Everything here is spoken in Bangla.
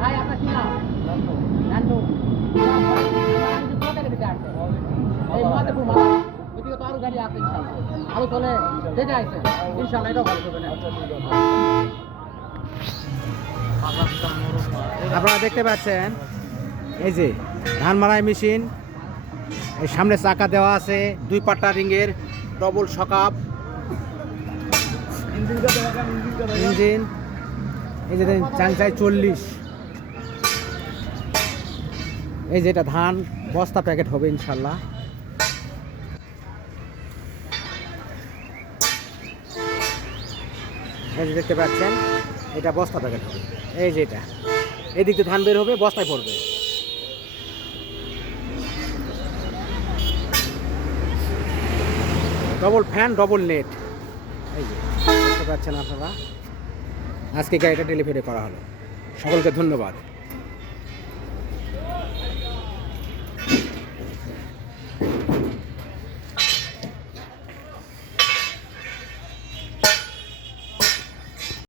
ভাই, আপনার দেখতে পাচ্ছেন, এই যে ধান মারাই মেশিন, এই সামনে চাকা দেওয়া আছে, দুই পাট্টা রিংয়ের ডবল সকাপ। ইঞ্জিন। এই যে চাংচাই চল্লিশ। এই যেটা ধান, বস্তা প্যাকেট হবে ইনশাল্লাহ। এই যে দেখতে পাচ্ছেন, এটা বস্তা প্যাকেট হবে। এই যে এটা। এদিক দিয়ে ধান বের হবে, বস্তায় পড়বে। ডবল ফ্যান ডবল নেট এই যে, দেখতে পাচ্ছেন আপনারা? আজকে গাড়িটা ডেলিভারি করা হলো। সকলকে ধন্যবাদ।